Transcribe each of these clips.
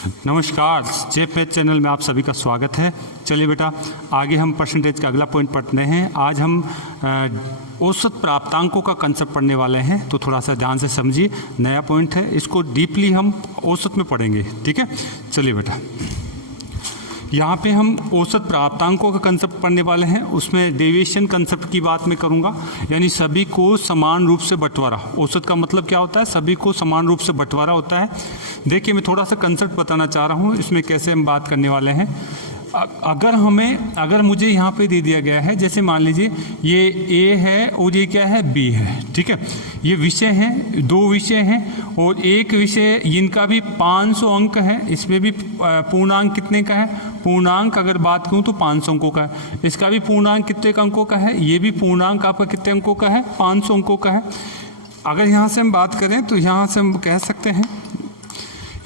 नमस्कार, जेपैच चैनल में आप सभी का स्वागत है। चलिए बेटा, आगे हम परसेंटेज का अगला पॉइंट पढ़ते हैं। आज हम औसत प्राप्तांकों का कंसेप्ट पढ़ने वाले हैं, तो थोड़ा सा ध्यान से समझिए। नया पॉइंट है, इसको डीपली हम औसत में पढ़ेंगे, ठीक है। चलिए बेटा, यहाँ पे हम औसत प्राप्तांकों का कंसेप्ट पढ़ने वाले हैं। उसमें डेविएशन कंसेप्ट की बात मैं करूँगा, यानी सभी को समान रूप से बंटवारा। औसत का मतलब क्या होता है? सभी को समान रूप से बंटवारा होता है। देखिए, मैं थोड़ा सा कंसेप्ट बताना चाह रहा हूँ, इसमें कैसे हम बात करने वाले हैं। अगर मुझे यहाँ पे दे दिया गया है, जैसे मान लीजिए ये ए है और ये क्या है, बी है, ठीक है। ये विषय हैं, दो विषय हैं और एक विषय, इनका भी 500 अंक है। इसमें भी पूर्णांक कितने का है? पूर्णांक अगर बात करूँ तो 500 अंकों का है। इसका भी पूर्णांक कितने अंकों का है? ये भी पूर्णांक आपका कितने अंकों का है? 500 अंकों का है। अगर यहाँ से हम बात करें तो यहाँ से हम कह सकते हैं,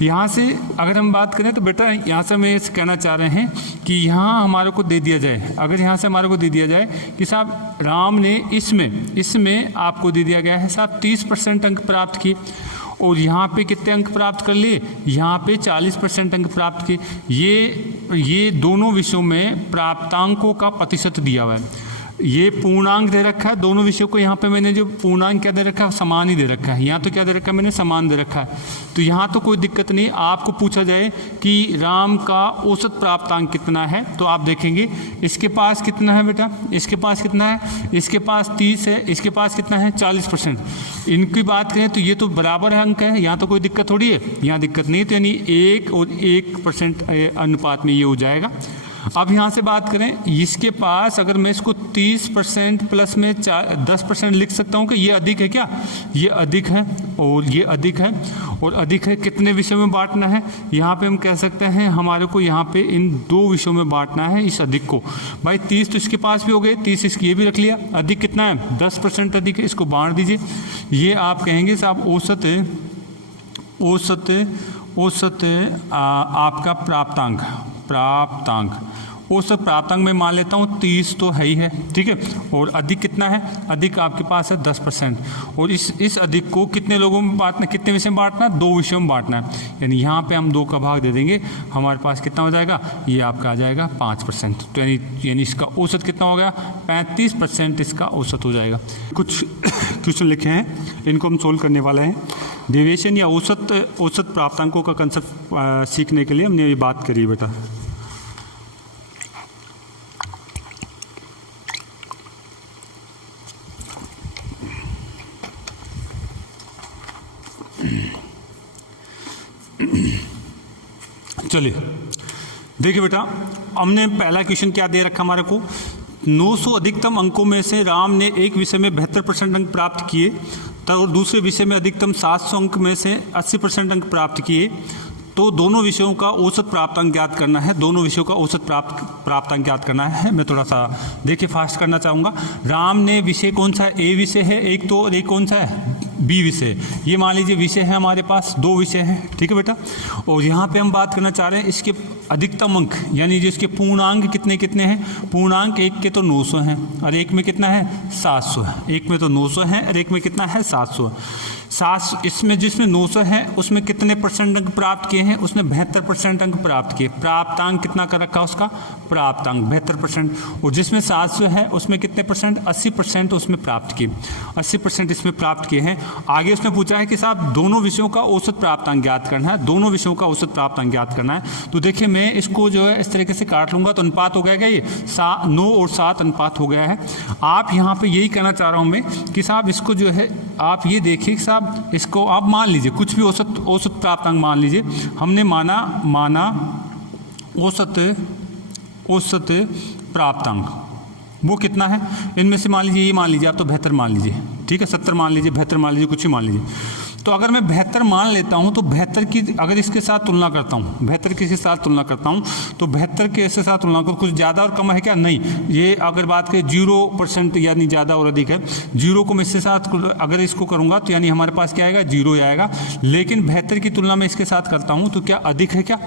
यहाँ से अगर हम बात करें तो बेटा यहाँ से हमें कहना चाह रहे हैं कि यहाँ हमारे को दे दिया जाए, अगर यहाँ से हमारे को दे दिया जाए कि साहब राम ने इसमें आपको दे दिया गया है साहब 30% अंक प्राप्त किए और यहाँ पे कितने अंक प्राप्त कर लिए? यहाँ पे 40% अंक प्राप्त किए। ये दोनों विषयों में प्राप्तांकों का प्रतिशत दिया हुआ है। ये पूर्णांक दे रखा है दोनों विषयों को। यहाँ पे मैंने जो पूर्णांक क्या दे रखा है, समान ही दे रखा है। यहाँ तो क्या दे रखा है मैंने? समान दे रखा है। तो यहाँ तो कोई दिक्कत नहीं। आपको पूछा जाए कि राम का औसत प्राप्तांक कितना है, तो आप देखेंगे इसके पास कितना है बेटा, इसके पास कितना है, इसके पास 30 है, इसके पास कितना है 40%। इनकी बात करें तो ये तो बराबर अंक है, यहाँ तो कोई दिक्कत थोड़ी है, यहाँ दिक्कत नहीं है। तो यानी 1 और 1% अनुपात में ये हो जाएगा। अब यहाँ से बात करें, इसके पास अगर मैं इसको 30% प्लस में 10% लिख सकता हूँ कि ये अधिक है क्या? ये अधिक है और ये अधिक है और अधिक है। कितने विषयों में बांटना है? यहाँ पे हम कह सकते हैं हमारे को यहाँ पे इन दो विषयों में बांटना है इस अधिक को। भाई 30 तो इसके पास भी हो गए, 30 इसकी ये भी रख लिया। अधिक कितना है? 10% अधिक है, इसको बांट दीजिए। ये आप कहेंगे साहब औसत आपका प्राप्तांक औसत प्राप्तांक में मान लेता हूँ 30 तो है ही है, ठीक है। और अधिक कितना है? अधिक आपके पास है 10%। और इस अधिक को कितने लोगों में बांटना, कितने विषय में बांटना? 2 विषयों में बांटना है। यानी यहाँ पे हम 2 का भाग दे देंगे, हमारे पास कितना हो जाएगा? ये आपका आ जाएगा 5%। तो यानी इसका औसत कितना हो गया? 35% इसका औसत हो जाएगा। कुछ क्वेश्चन लिखे हैं, इनको हम सोल्व करने वाले हैं। डेविएशन या औसत प्राप्तांकों का कंसेप्ट सीखने के लिए हमने ये बात करी बेटा। चलिए देखिए बेटा, हमने पहला क्वेश्चन क्या दे रखा हमारे को? 900 अधिकतम अंकों में से राम ने एक विषय में 72% अंक प्राप्त किए, तो दूसरे विषय में अधिकतम 700 अंक में से 80% अंक प्राप्त किए। तो दोनों विषयों का औसत प्राप्तांक ज्ञात करना है। दोनों विषयों का औसत प्राप्तांक ज्ञात करना है। मैं थोड़ा सा देखिए फास्ट करना चाहूँगा। राम ने विषय कौन सा है? ए विषय है एक तो, और एक कौन सा है? बी विषय। ये मान लीजिए विषय है हमारे पास, 2 विषय हैं, ठीक है बेटा। और यहाँ पे हम बात करना चाह रहे हैं इसके अधिकतम अंक, यानी जो इसके पूर्णांक कितने हैं? पूर्णांक एक के तो 900 हैं और एक में कितना है? 700 है। एक में तो 900 है और एक में कितना है? 700। इसमें जिसमें 900 है उसमें कितने % अंक प्राप्त किए हैं? उसने 72% अंक प्राप्त किए। प्राप्तांक कितना कर रखा उसका? प्राप्तांक 72%। और जिसमें 700 है उसमें कितने %? 80% उसमें प्राप्त किए। 80% इसमें प्राप्त किए हैं। आगे उसने पूछा है कि साहब दोनों विषयों का औसत प्राप्तांक ज्ञात करना है। दोनों विषयों का औसत प्राप्तांक ज्ञात करना है। तो देखिए मैं इसको जो है इस तरीके से काट लूँगा तो अनुपात हो गया ये 9 और 7 अनुपात हो गया है। आप यहाँ पर यही कहना चाह रहा हूँ मैं कि साहब इसको जो है आप ये देखिए साहब, इसको आप मान लीजिए कुछ भी औसत प्राप्तांक मान लीजिए। हमने माना औसत प्राप्तांक वो कितना है? इनमें से मान लीजिए, ये मान लीजिए आप तो 72 मान लीजिए, ठीक है। 70 मान लीजिए, 72 मान लीजिए, कुछ भी मान लीजिए। तो अगर मैं 72 मान लेता हूं तो 72 की अगर इसके साथ तुलना करता हूं, 72 के साथ तुलना करता हूं तो 72 के इसके साथ तुलना करूँ, कुछ ज़्यादा और कम है क्या? नहीं। ये अगर बात करें 0% यानी ज़्यादा और अधिक है, 0 को मैं इसके साथ अगर इसको करूँगा तो यानी हमारे पास क्या आएगा? 0 आएगा। लेकिन 72 की तुलना में इसके साथ करता हूँ तो क्या अधिक है? क्या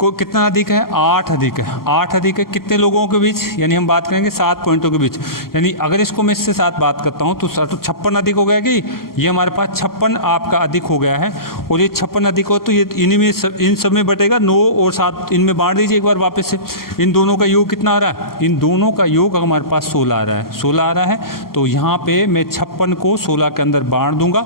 कितना अधिक है? 8 अधिक है। 8 अधिक है कितने लोगों के बीच? यानी हम बात करेंगे 7 पॉइंटों के बीच। यानी अगर इसको मैं इससे साथ बात करता हूँ तो 56 अधिक हो गया कि ये हमारे पास 56 आपका अधिक हो गया है और ये 56 अधिक हो तो ये इन्हीं में इन सब में बटेगा 9 और 7 इनमें बांट दीजिए एक बार वापस से। इन दोनों का योग कितना आ रहा है? इन दोनों का योग हमारे पास 16 आ रहा है। 16 आ रहा है तो यहाँ पे मैं 56 को 16 के अंदर बांट दूंगा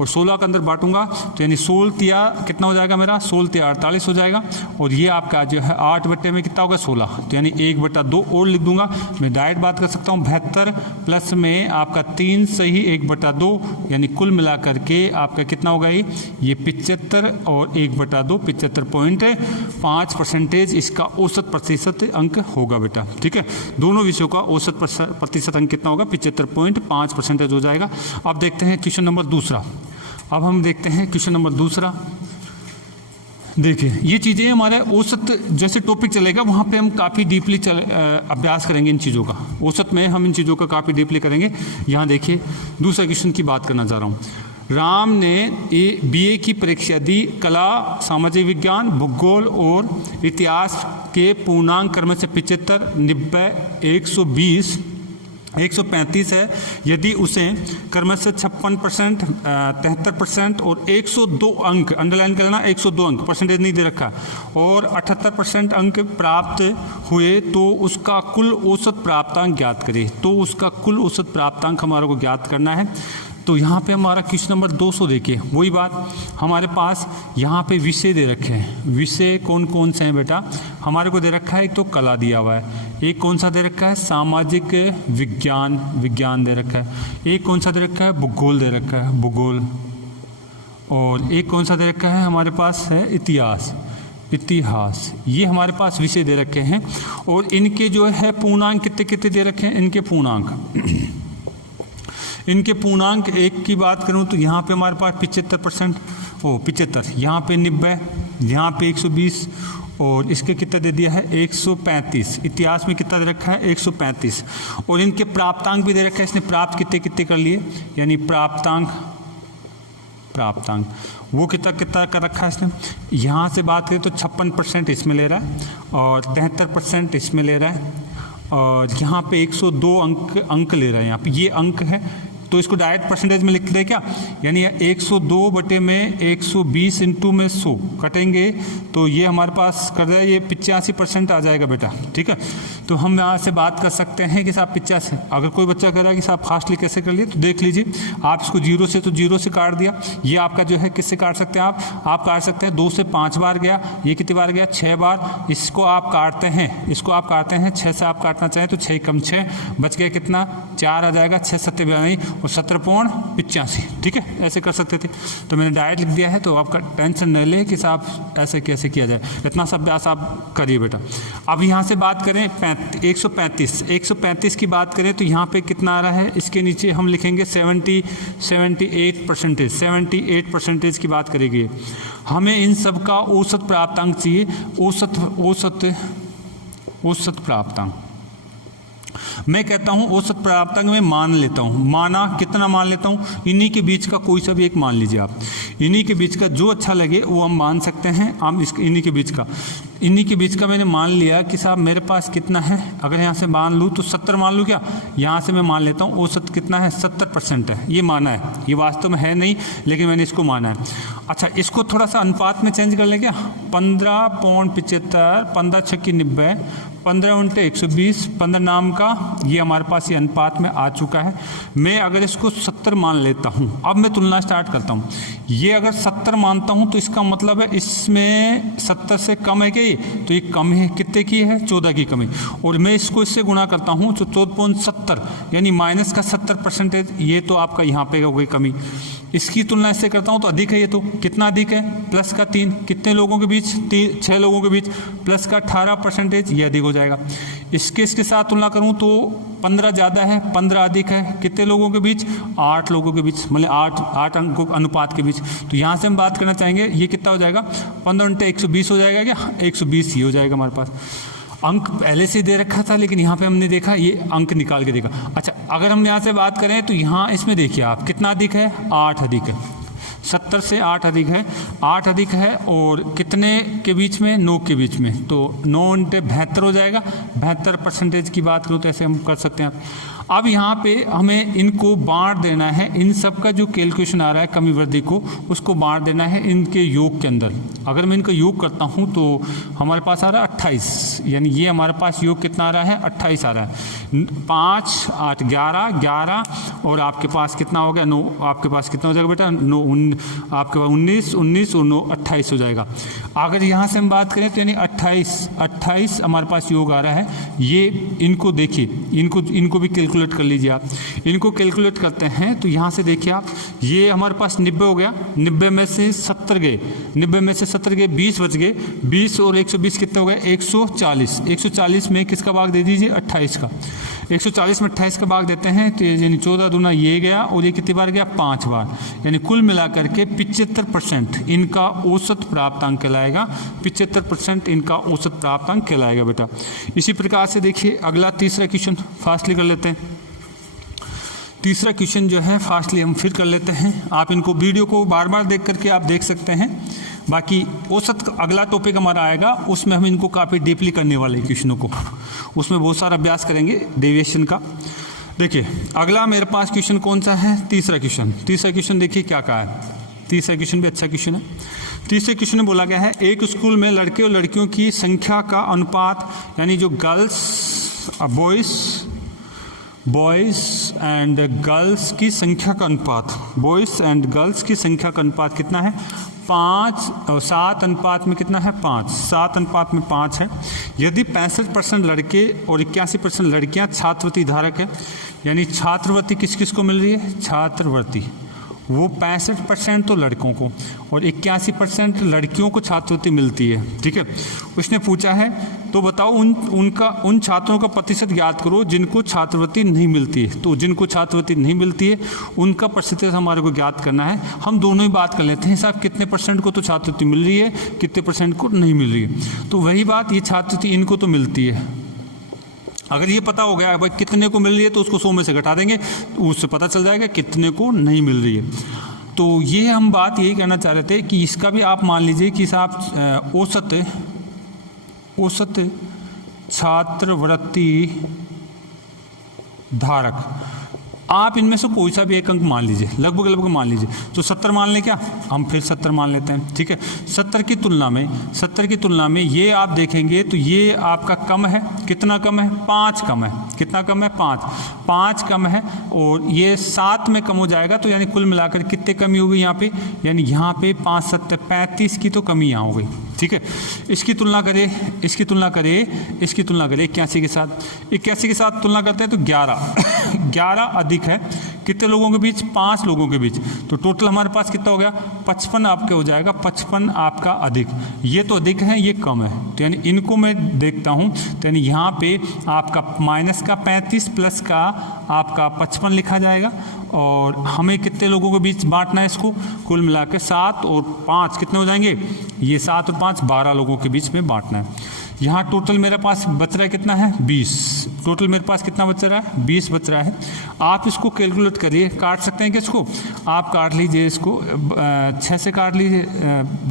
और 16 के अंदर बांटूंगा तो यानी 16 तिया कितना हो जाएगा मेरा? 16 तिया 48 हो जाएगा और ये आपका जो है 8 बट्टे में कितना होगा? 16, तो यानी 1/2 और लिख दूंगा। मैं डायरेक्ट बात कर सकता हूँ 72 प्लस में आपका 3 सही 1/2 यानी कुल मिलाकर के आपका कितना होगा? ये 75 और 1/2 75.5% इसका औसत प्रतिशत अंक होगा बेटा। ठीक है, दोनों विषयों का औसत प्रतिशत अंक कितना होगा? 75.5% हो जाएगा। अब देखते हैं क्वेश्चन नंबर दूसरा। अब हम देखते हैं क्वेश्चन नंबर दूसरा। देखिए ये चीज़ें हमारे औसत जैसे टॉपिक चलेगा वहाँ पे हम काफ़ी डीपली अभ्यास करेंगे इन चीज़ों का। औसत में हम इन चीज़ों का काफ़ी डीपली करेंगे। यहाँ देखिए दूसरा क्वेश्चन की बात करना चाह रहा हूँ। राम ने BA की परीक्षा दी, कला, सामाजिक विज्ञान, भूगोल और इतिहास के पूर्णांक क्रम से 75, 90, 120, 135 है। यदि उसे क्रम से 56%, 73% और 102 अंक, अंडरलाइन कर लेना 102 अंक, परसेंटेज नहीं दे रखा, और 78% अंक प्राप्त हुए तो उसका कुल औसत प्राप्तांक ज्ञात करें। तो उसका कुल औसत प्राप्तांक हमारे को ज्ञात करना है। तो यहाँ पे हमारा क्वेश्चन नंबर 200 देखिए, वही बात हमारे पास यहाँ पे विषय दे रखे हैं। विषय कौन कौन से हैं बेटा? हमारे को दे रखा है एक तो कला दिया हुआ है, एक कौन सा दे रखा है? सामाजिक विज्ञान दे रखा है, एक कौन सा दे रखा है? भूगोल दे रखा है, भूगोल, और एक कौन सा दे रखा है हमारे पास है? इतिहास। ये हमारे पास विषय दे रखे हैं और इनके जो है पूर्णांक कितने कितने दे रखे हैं? इनके पूर्णांक एक की बात करूं तो यहाँ पे हमारे पास 75%, 75, यहाँ पे 90, यहाँ पे 120 और इसके कितना दे दिया है? 135। इतिहास में कितना दे रखा है? 135। और इनके प्राप्तांक भी दे रखा है। इसने प्राप्त कितने कितने कर लिए, यानी प्राप्तांक वो कितना कितना कर रखा है इसने। यहाँ से बात करें तो 56% इसमें ले रहा है और 73% इसमें ले रहा है और यहाँ पे 102 अंक ले रहा है। यहाँ पे ये अंक है तो इसको डायरेक्ट परसेंटेज में लिख दे क्या? यानी 102 बटे में 120 इंटू में 100 कटेंगे तो ये हमारे पास कर रहा है, ये 85% आ जाएगा बेटा। ठीक है, तो हम यहाँ से बात कर सकते हैं कि साहब 85। अगर कोई बच्चा कह रहा है कि साहब फास्टली कैसे कर लिए, तो देख लीजिए आप इसको 0 से तो 0 से काट दिया। ये आपका जो है किससे काट सकते हैं? आप काट सकते हैं 2 से 5 बार गया, ये कितनी बार गया? 6 बार। इसको आप काटते हैं 6 से आप काटना चाहें तो 6 कम 6 बच गया कितना? 4 आ जाएगा। 6 7 42 और 17.85। ठीक है, ऐसे कर सकते थे तो मैंने डायरेक्ट लिख दिया है। तो आपका टेंशन न ले कि साहब ऐसे कैसे किया जाए, इतना सब अभ्यास आप करिए बेटा। अब यहाँ से बात करें 135 की बात करें तो यहाँ पे कितना आ रहा है? इसके नीचे हम लिखेंगे 78% की बात करेंगे। हमें इन सब का औसत प्राप्तांक चाहिए। औसत प्राप्तांक मैं कहता हूं औसत प्राप्तांक में मान लेता हूं। माना कितना मान लेता हूं? इन्हीं के बीच का कोई सा भी एक मान लीजिए आप। इन्हीं के बीच का जो अच्छा लगे वो हम मान सकते हैं। हम इन्हीं के बीच का मैंने मान लिया कि साहब मेरे पास कितना है। अगर यहाँ से मान लूँ तो 70 मान लूँ क्या? यहाँ से मैं मान लेता हूँ औसत कितना है? 70% है। ये माना है, ये वास्तव में है नहीं लेकिन मैंने इसको माना है। अच्छा, इसको थोड़ा सा अनुपात में चेंज कर लें क्या? 15.75, 15 छक्की 90, 15 × 120, 15 नाम का ये हमारे पास ये अनुपात में आ चुका है। मैं अगर इसको 70 मान लेता हूँ, अब मैं तुलना स्टार्ट करता हूँ। ये अगर 70 मानता हूँ तो इसका मतलब है इसमें 70 से कम है क्या? ये तो ये कम है, कितने की है? 14 की कमी। और मैं इसको इससे गुणा करता हूँ तो 14.70 यानी माइनस का 70%, ये तो आपका यहाँ पे हो गई कमी। इसकी तुलना इससे करता हूँ तो अधिक है। ये तो कितना अधिक है? प्लस का 3, कितने लोगों के बीच? 6 लोगों के बीच, प्लस का 18%, ये अधिक हो जाएगा। इसके साथ तुलना करूँ तो 15 ज़्यादा है, 15 अधिक है, कितने लोगों के बीच? 8 लोगों के बीच, मतलब 8 अंकों अनुपात के बीच। तो यहाँ से हम बात करना चाहेंगे ये कितना हो जाएगा? 15 × 120 हो जाएगा क्या? 120 ही हो जाएगा हमारे पास। अंक पहले से दे रखा था लेकिन यहाँ पे हमने देखा ये अंक निकाल के देखा। अच्छा, अगर हम यहाँ से बात करें तो यहाँ इसमें देखिए आप कितना अधिक है? 8 अधिक है। 70 से 8 अधिक है, 8 अधिक है और कितने के बीच में? 9 के बीच में। तो 9 × 72 हो जाएगा। 72% की बात करूँ तो ऐसे हम कर सकते हैं। अब यहाँ पे हमें इनको बांट देना है, इन सब का जो कैलकुलेशन आ रहा है कमी वृद्धि को, उसको बांट देना है इनके योग के अंदर। अगर मैं इनका योग करता हूँ तो हमारे पास आ रहा है 28, यानी ये हमारे पास योग कितना आ रहा है 28 आ रहा है। 5 8 11 11 और आपके पास कितना हो गया 9, आपके पास कितना हो जाएगा बेटा 9, आपके पास 19 19 और 9 28 हो जाएगा। अगर यहाँ से हम बात करें तो यानी 28 हमारे पास योग आ रहा है। ये इनको देखिए, इनको भी कैलकुलेट कर लीजिए आप। इनको कैलकुलेट करते हैं तो यहाँ से देखिए आप, ये हमारे पास 90 हो गया, 90 में से 70 गए, 90 में से 70 गए, 20 बच गए, 20 और 120 कितने हो गए 140। 140 में किसका भाग दे दीजिए 28 का। 140 में 28 का भाग देते हैं तो यानी 14 दूना ये गया और ये कितनी बार गया 5 बार, यानी कुल मिलाकर के 75% इनका औसत प्राप्तांक कहलाएगा। 75% इनका औसत प्राप्तांक कहलाएगा बेटा। इसी प्रकार से देखिए अगला तीसरा क्वेश्चन फास्टली कर लेते हैं। तीसरा क्वेश्चन जो है फास्टली हम फिर कर लेते हैं। आप इनको वीडियो को बार बार देख करके आप देख सकते हैं। बाकी औसत अगला टॉपिक हमारा आएगा, उसमें हम इनको काफ़ी डीपली करने वाले हैं क्वेश्चनों को, उसमें बहुत सारा अभ्यास करेंगे डेविएशन का। देखिए अगला मेरे पास क्वेश्चन कौन सा है, तीसरा क्वेश्चन। तीसरा क्वेश्चन देखिए क्या कहा है, तीसरा क्वेश्चन भी अच्छा क्वेश्चन है। तीसरे क्वेश्चन में बोला गया है एक स्कूल में लड़के और लड़कियों की संख्या का अनुपात, यानी जो बॉयज़ एंड गर्ल्स की संख्या का अनुपात, बॉयज़ एंड गर्ल्स की संख्या का अनुपात कितना है 5 और 7 अनुपात में कितना है 5, 7 अनुपात में 5 है। यदि 65% लड़के और 81% लड़कियां छात्रवृत्ति धारक है, यानी छात्रवृत्ति किस किस को मिल रही है, छात्रवृत्ति वो 65% तो लड़कों को और 81% लड़कियों को छात्रवृत्ति मिलती है, ठीक है। उसने पूछा है तो बताओ उन छात्रों का प्रतिशत ज्ञात करो जिनको छात्रवृत्ति नहीं मिलती है। तो जिनको छात्रवृत्ति नहीं मिलती है उनका प्रतिशत हमारे को ज्ञात करना है। हम दोनों ही बात कर लेते हैं साहब, कितने % को तो छात्रवृत्ति मिल रही है, कितने % को नहीं मिल रही है। तो वही बात, ये छात्रवृत्ति इनको तो मिलती है। अगर ये पता हो गया भाई कितने को मिल रही है तो उसको 100 में से घटा देंगे, उससे पता चल जाएगा कितने को नहीं मिल रही है। तो ये हम बात यही कहना चाह रहे थे कि इसका भी आप मान लीजिए कि साहब औसत छात्रवृत्ति धारक, आप इनमें से कोई सा भी एक अंक मान लीजिए, लगभग मान लीजिए। तो 70 मान लें क्या, हम फिर 70 मान लेते हैं, ठीक है। 70 की तुलना में ये आप देखेंगे तो ये आपका कम है, कितना कम है 5 कम है, कितना कम है 5 कम है और ये 7 में कम हो जाएगा। तो यानी कुल मिलाकर कितने कमी हो गई यहाँ पे, यानी यहाँ पे 5 7 35 की तो कमी यहाँ हो गई, ठीक है। इसकी तुलना करें 81 के साथ, 81 के साथ तुलना करते हैं तो 11 अधिक है कितने लोगों के बीच, 5 लोगों के बीच। तो टोटल हमारे पास कितना हो गया 55 आपके हो जाएगा, 55 आपका अधिक। ये तो अधिक है, ये कम है, तो यानी इनको मैं देखता हूँ तो यानी यहाँ पे आपका माइनस का 35 प्लस का आपका 55 लिखा जाएगा। और हमें कितने लोगों के बीच बांटना है इसको, कुल मिलाकर 7 और 5 कितने हो जाएंगे, ये 7 और 5 12 लोगों के बीच में बांटना है। यहाँ टोटल मेरे पास बच रहा है कितना है 20, टोटल मेरे पास कितना बच रहा है 20 बच रहा है। आप इसको कैलकुलेट करिए, काट सकते हैं कि इसको आप काट लीजिए, इसको 6 से काट लीजिए,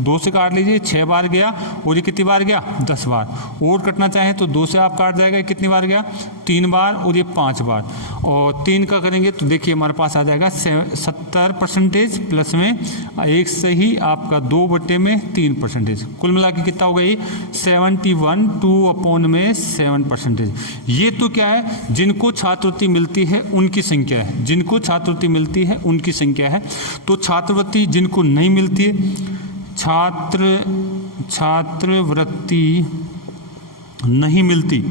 2 से काट लीजिए, 6 बार गया और ये कितनी बार गया 10 बार। और कटना चाहें तो 2 से आप काट जाएगा, कितनी बार गया 3 बार और ये 5 बार। और 3 का करेंगे तो देखिए हमारे पास आ जाएगा 70% प्लस में 1 से ही आपका 2/3%, कुल मिला के कितना हो गई 71, 2/7%। ये तो क्या है, जिनको छात्रवृत्ति मिलती है उनकी संख्या है, जिनको छात्रवृत्ति मिलती है उनकी संख्या है। तो छात्रवृत्ति जिनको नहीं मिलती है, छात्रवृत्ति नहीं मिलती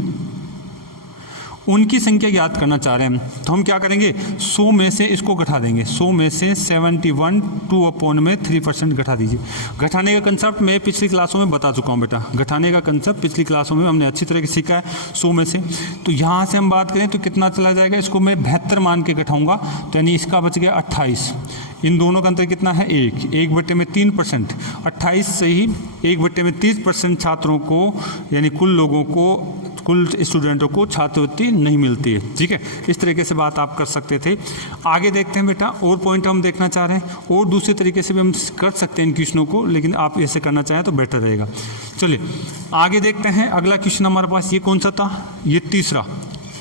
उनकी संख्या ज्ञात करना चाह रहे हैं। तो हम क्या करेंगे 100 में से इसको घटा देंगे, 100 में से 71, 2/3% घटा दीजिए। घटाने का कंसेप्ट मैं पिछली क्लासों में बता चुका हूँ बेटा, घटाने का कंसेप्ट पिछली क्लासों में हमने अच्छी तरह से सीखा है 100 में से। तो यहाँ से हम बात करें तो कितना चला जाएगा, इसको मैं 72 मान के घटाऊंगा तो यानी इसका बच गया 28। इन दोनों का अंतर कितना है 1/3%। 28 से ही 1/30% छात्रों को यानी कुल लोगों को, कुल स्टूडेंटों को छात्रवृत्ति नहीं मिलती है, ठीक है। इस तरीके से बात आप कर सकते थे। आगे देखते हैं बेटा, और पॉइंट हम देखना चाह रहे हैं, और दूसरे तरीके से भी हम कर सकते हैं इन क्वेश्चनों को, लेकिन आप ऐसे करना चाहें तो बेटर रहेगा। चलिए आगे देखते हैं। अगला क्वेश्चन हमारे पास ये कौन सा था, ये तीसरा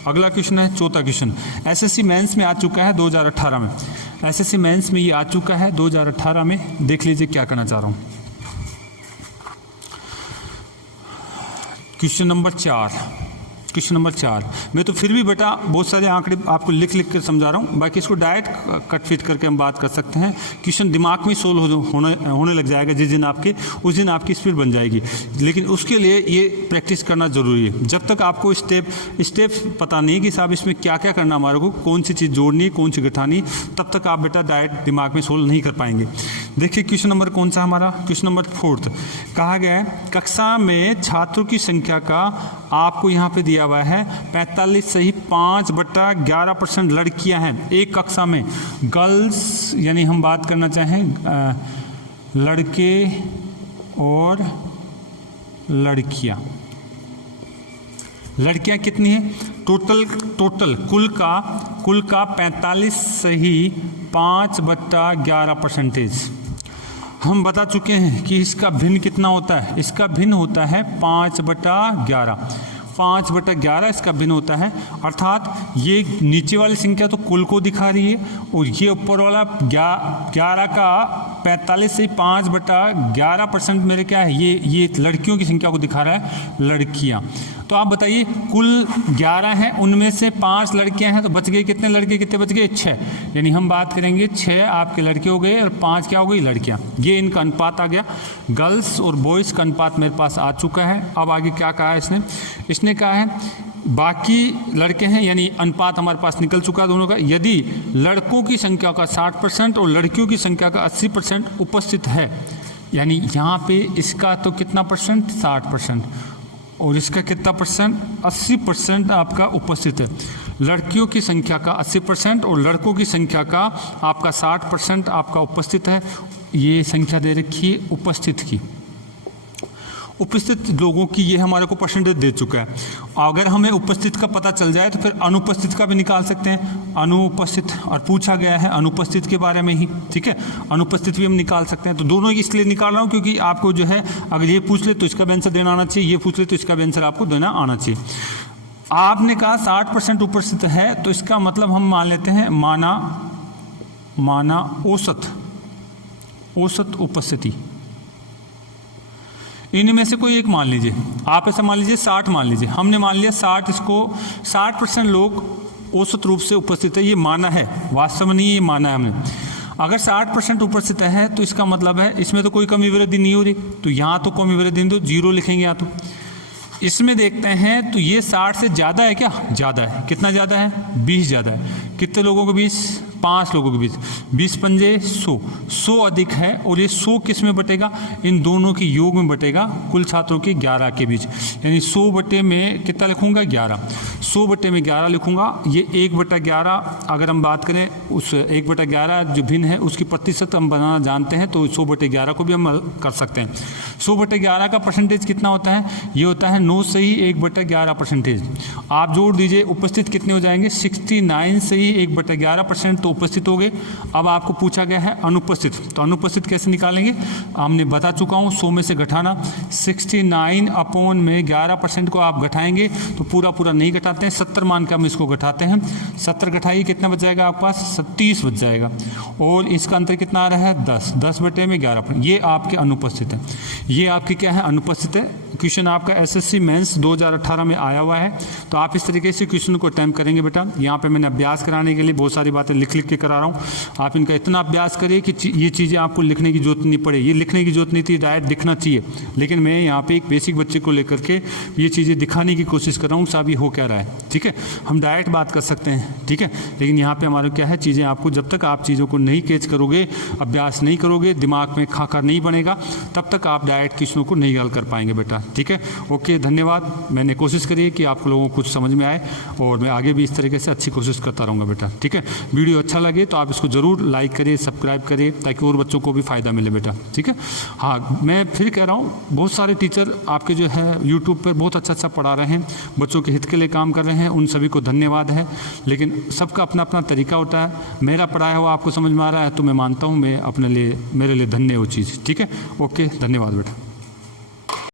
अगला क्वेश्चन है चौथा क्वेश्चन, एसएससी मेंस में आ चुका है 2018 में, एसएससी मेंस में ये आ चुका है 2018 में। देख लीजिए क्या करना चाह रहा हूँ। क्वेश्चन नंबर 4, मैं तो फिर भी बेटा बहुत सारे आंकड़े आपको लिख कर समझा रहा हूँ, बाकी इसको डायरेक्ट कट फिट करके हम बात कर सकते हैं। क्वेश्चन दिमाग में सोल्व होने लग जाएगा जिस दिन उस दिन आपकी स्पीड बन जाएगी, लेकिन उसके लिए ये प्रैक्टिस करना ज़रूरी है। जब तक आपको स्टेप पता नहीं कि साहब इसमें क्या क्या करना हमारे को, कौन सी चीज़ जोड़नी, कौन सी घटानी, तब तक आप बेटा डायरेक्ट दिमाग में सोल्व नहीं कर पाएंगे। देखिए क्वेश्चन नंबर कौन सा हमारा, क्वेश्चन नंबर 4 कहा गया है कक्षा में छात्रों की संख्या का आपको यहाँ पे दिया हुआ है 45 सही 5/11% लड़कियां हैं एक कक्षा में। गर्ल्स यानी हम बात करना चाहें लड़के और लड़कियां कितनी हैं, टोटल कुल का 45 सही 5/11%। हम बता चुके हैं कि इसका भिन्न कितना होता है, इसका भिन्न होता है 5/11, 5/11 इसका भिन्न होता है। अर्थात ये नीचे वाली संख्या तो कुल को दिखा रही है और ये ऊपर वाला 11 का 45 से 5/11% मेरे क्या है, ये लड़कियों की संख्या को दिखा रहा है, लड़कियां। तो आप बताइए कुल 11 हैं, उनमें से 5 लड़कियां हैं, तो बच गए कितने लड़के, कितने बच गए 6। यानी हम बात करेंगे 6 आपके लड़के हो गए और 5 क्या हो गई लड़कियां। ये इनका अनुपात आ गया, गर्ल्स और बॉयज़ का अनुपात मेरे पास आ चुका है। अब आगे क्या कहा है इसने कहा है बाकी लड़के हैं, यानी अनुपात हमारे पास निकल चुका है दोनों का। यदि लड़कों की संख्या का 60% और लड़कियों की संख्या का 80% उपस्थित है, यानी यहाँ पे इसका तो कितना परसेंट 60% और इसका कितना परसेंट 80% आपका उपस्थित है। लड़कियों की संख्या का 80% और लड़कों की संख्या का आपका 60% आपका उपस्थित है। ये संख्या दे रखी है उपस्थित लोगों की, ये हमारे को परसेंटेज दे चुका है। अगर हमें उपस्थित का पता चल जाए तो फिर अनुपस्थित का भी निकाल सकते हैं, अनुपस्थित, और पूछा गया है अनुपस्थित के बारे में ही, ठीक है, अनुपस्थित भी हम निकाल सकते हैं। तो दोनों इसलिए निकाल रहा हूँ क्योंकि आपको जो है अगर ये पूछ ले तो इसका भी आंसर देना आना चाहिए, ये पूछ ले तो इसका भी आंसर आपको देना आना चाहिए। आपने कहा 60% उपस्थित है, तो इसका मतलब हम मान लेते हैं माना औसत उपस्थिति। इनमें से कोई एक मान लीजिए, आप ऐसा मान लीजिए 60 मान लीजिए, हमने मान लिया 60, इसको 60% लोग औसत रूप से उपस्थित है, ये माना है, वास्तव में नहीं ये माना है हमने। अगर 60% उपस्थित है तो इसका मतलब है इसमें तो कोई कमी वृद्धि नहीं हो रही, तो यहाँ तो कमी वृद्धि नहीं, तो 0 लिखेंगे यहाँ। तो इसमें देखते हैं तो ये 60 से ज़्यादा है क्या, ज़्यादा है। कितना ज़्यादा है 20 ज़्यादा है। कितने लोगों के बीच 5 लोगों के बीच 20 पंजे 100 अधिक है, और ये 100 किस में बटेगा, इन दोनों के योग में बटेगा, कुल छात्रों के 11 के बीच। यानी 100 बटे में कितना लिखूंगा 11, 100 बटे में 11 लिखूंगा। ये 1/11 अगर हम बात करें उस 1/11 जो भिन्न है उसकी प्रतिशत हम बनाना जानते हैं, तो 100/11 को भी हम कर सकते हैं। 100/11 का परसेंटेज कितना होता है, ये होता है 9 सही 1/11%। आप जोड़ दीजिए उपस्थित कितने हो जाएंगे 69 सही 1/11%, तो उपस्थित हो गए। अब आपको पूछा गया है अनुपस्थित, तो अनुपस्थित कैसे निकालेंगे, हमने बता चुका हूँ 100 में से घटाना। 69 अपॉन में 11% को आप घटाएंगे तो पूरा नहीं घटाते हैं, 70 मान के हम इसको घटाते हैं। 70 घटाइए कितना बच जाएगा आपके पास 30 बच जाएगा, और इसका अंतर कितना आ रहा है 10 बटे में 11%। ये आपके अनुपस्थित है, ये आपकी क्या है अनुपस्थित है। क्वेश्चन आपका एसएससी मेंस 2018 में आया हुआ है, तो आप इस तरीके से क्वेश्चन को अटेम्प्ट करेंगे बेटा। यहाँ पे मैंने अभ्यास कराने के लिए बहुत सारी बातें लिख के करा रहा हूँ, आप इनका इतना अभ्यास करिए कि ये चीज़ें आपको लिखने की जरूरत नहीं पड़े। ये लिखने की जरूरत नहीं थी, डायरेक्ट दिखना चाहिए, लेकिन मैं यहाँ पे एक बेसिक बच्चे को लेकर के ये चीज़ें दिखाने की कोशिश कर रहा हूँ, साहब ये हो क्या रहा है, ठीक है। हम डायरेक्ट बात कर सकते हैं, ठीक है, लेकिन यहाँ पर हमारा क्या है, चीज़ें आपको जब तक आप चीज़ों को नहीं कैच करोगे, अभ्यास नहीं करोगे, दिमाग में खाका नहीं बनेगा, तब तक आप डायरेक्ट क्वेश्चनों को नहीं हल कर पाएंगे बेटा, ठीक है। ओके, धन्यवाद। मैंने कोशिश करी कि आप लोगों को कुछ समझ में आए, और मैं आगे भी इस तरीके से अच्छी कोशिश करता रहूँगा बेटा, ठीक है। वीडियो अच्छा लगे तो आप इसको ज़रूर लाइक करिए, सब्सक्राइब करिए, ताकि और बच्चों को भी फ़ायदा मिले बेटा, ठीक है। हाँ, मैं फिर कह रहा हूँ, बहुत सारे टीचर आपके जो है यूट्यूब पर बहुत अच्छा पढ़ा रहे हैं, बच्चों के हित के लिए काम कर रहे हैं, उन सभी को धन्यवाद है। लेकिन सबका अपना अपना तरीका होता है, मेरा पढ़ाया हुआ आपको समझ में आ रहा है तो मैं मानता हूँ मैं अपने लिए, मेरे लिए धन्य वो चीज़, ठीक है। ओके, धन्यवाद बेटा।